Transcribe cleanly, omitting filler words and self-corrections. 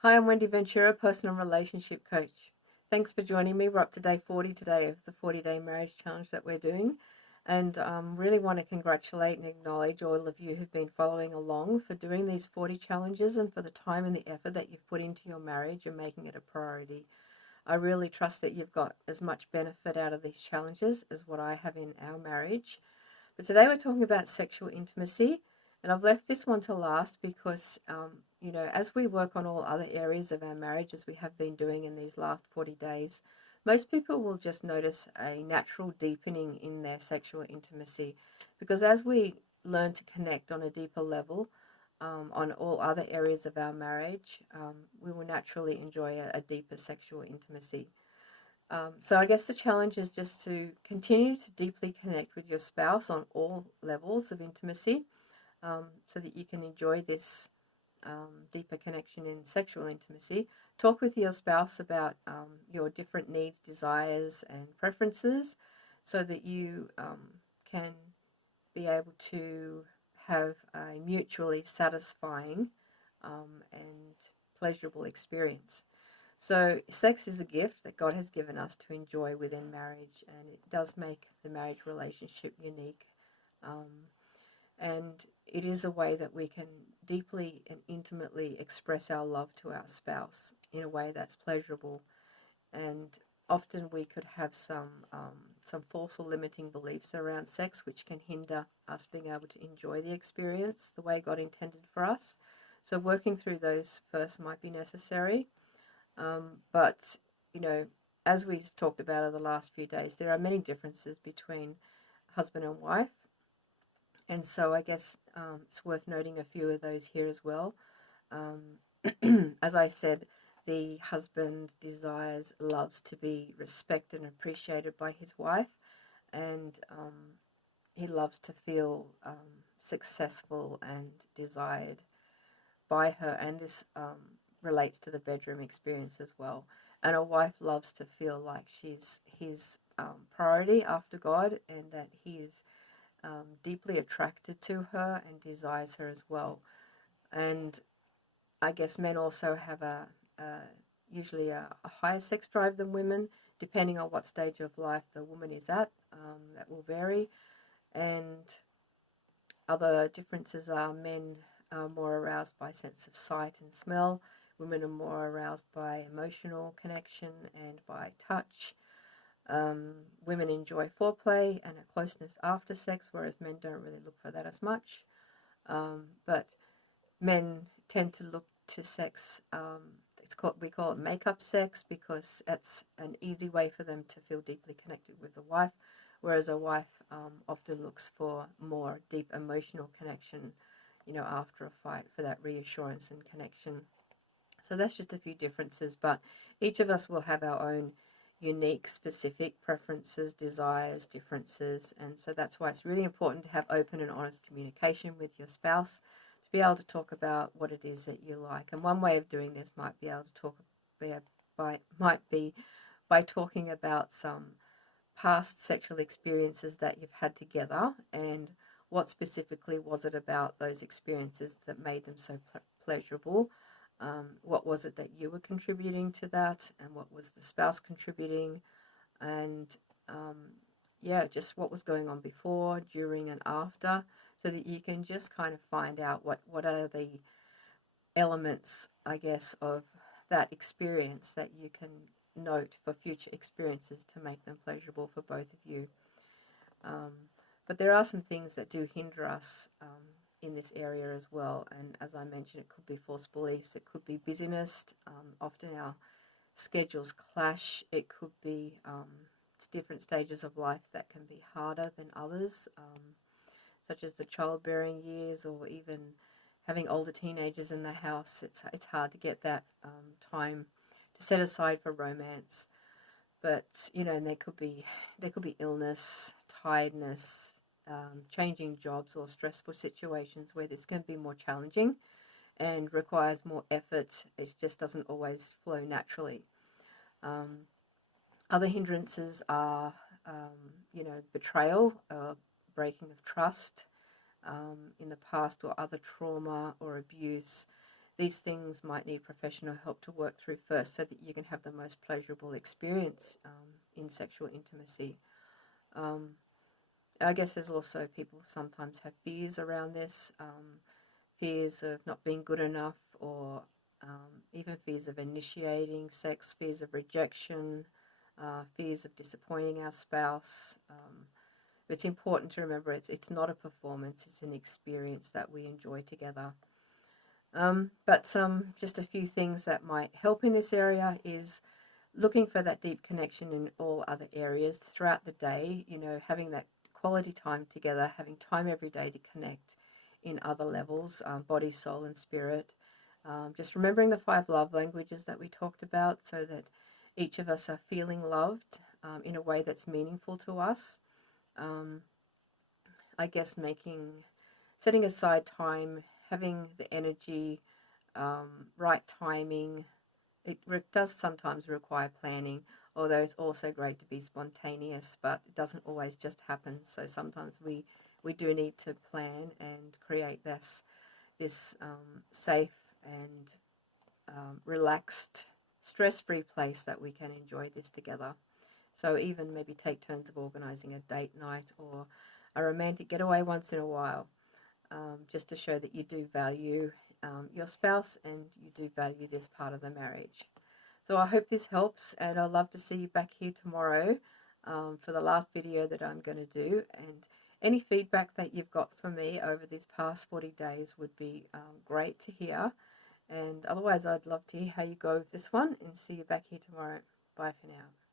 Hi, I'm Wendy Ventura, personal relationship coach. Thanks for joining me. We're up to day 40 today of the 40-day marriage challenge that we're doing. And really want to congratulate and acknowledge all of you who've been following along for doing these 40 challenges and for the time and the effort that you've put into your marriage and making it a priority. I really trust that you've got as much benefit out of these challenges as what I have in our marriage. But today we're talking about sexual intimacy, and I've left this one to last because, as we work on all other areas of our marriage, as we have been doing in these last 40 days, most people will just notice a natural deepening in their sexual intimacy because as we learn to connect on a deeper level on all other areas of our marriage, we will naturally enjoy a deeper sexual intimacy. So I guess the challenge is just to continue to deeply connect with your spouse on all levels of intimacy, so that you can enjoy this deeper connection in sexual intimacy. Talk with your spouse about your different needs, desires, and preferences so that you can be able to have a mutually satisfying and pleasurable experience. So, sex is a gift that God has given us to enjoy within marriage, and it does make the marriage relationship unique. Um, and it is a way that we can deeply and intimately express our love to our spouse in a way that's pleasurable. And often we could have some false or limiting beliefs around sex, which can hinder us being able to enjoy the experience the way God intended for us. So, working through those first might be necessary. But, you know, as we've talked about over the last few days, there are many differences between husband and wife. And so I guess it's worth noting a few of those here as well. As I said, the husband desires, loves to be respected and appreciated by his wife, and he loves to feel successful and desired by her, and this relates to the bedroom experience as well. And a wife loves to feel like she's his priority after God, and that he is deeply attracted to her and desires her as well. And I guess men also have a usually a higher sex drive than women, depending on what stage of life the woman is at. That will vary. And other differences are men are more aroused by sense of sight and smell. Women are more aroused by emotional connection and by touch. Women enjoy foreplay and a closeness after sex, whereas men don't really look for that as much. But men tend to look to sex. We call it make-up sex because it's an easy way for them to feel deeply connected with the wife, whereas a wife often looks for more deep emotional connection, after a fight, for that reassurance and connection. So that's just a few differences, but each of us will have our own unique, specific preferences, desires, differences, and so that's why it's really important to have open and honest communication with your spouse to be able to talk about what it is that you like. And one way of doing this might be by talking about some past sexual experiences that you've had together, and what specifically was it about those experiences that made them so pleasurable. What was it that you were contributing to that, and what was the spouse contributing, and just what was going on before, during, and after, so that you can just kind of find out what are the elements, I guess, of that experience that you can note for future experiences to make them pleasurable for both of you. But there are some things that do hinder us in this area as well, and as I mentioned, it could be false beliefs, it could be busyness. Often our schedules clash. It could be different stages of life that can be harder than others, such as the childbearing years, or even having older teenagers in the house. It's hard to get that time to set aside for romance. But and there could be illness, tiredness, changing jobs, or stressful situations where this can be more challenging and requires more effort. It just doesn't always flow naturally. Other hindrances are, betrayal, breaking of trust in the past, or other trauma or abuse these things might need professional help to work through first so that you can have the most pleasurable experience in sexual intimacy. I guess there's also people sometimes have fears around this, fears of not being good enough, or even fears of initiating sex, fears of rejection, fears of disappointing our spouse. It's important to remember it's not a performance, it's an experience that we enjoy together. But just a few things that might help in this area is looking for that deep connection in all other areas throughout the day, having that quality time together, having time every day to connect in other levels, body, soul, and spirit. Just remembering the 5 love languages that we talked about so that each of us are feeling loved in a way that's meaningful to us. I guess setting aside time, having the energy, right timing. It does sometimes require planning, although it's also great to be spontaneous, but it doesn't always just happen. So sometimes we do need to plan and create this safe and relaxed, stress-free place that we can enjoy this together. So even maybe take turns of organising a date night or a romantic getaway once in a while, just to show that you do value your spouse and you do value this part of the marriage. So I hope this helps, and I'd love to see you back here tomorrow for the last video that I'm going to do. And any feedback that you've got for me over these past 40 days would be great to hear. And otherwise, I'd love to hear how you go with this one, and see you back here tomorrow. Bye for now.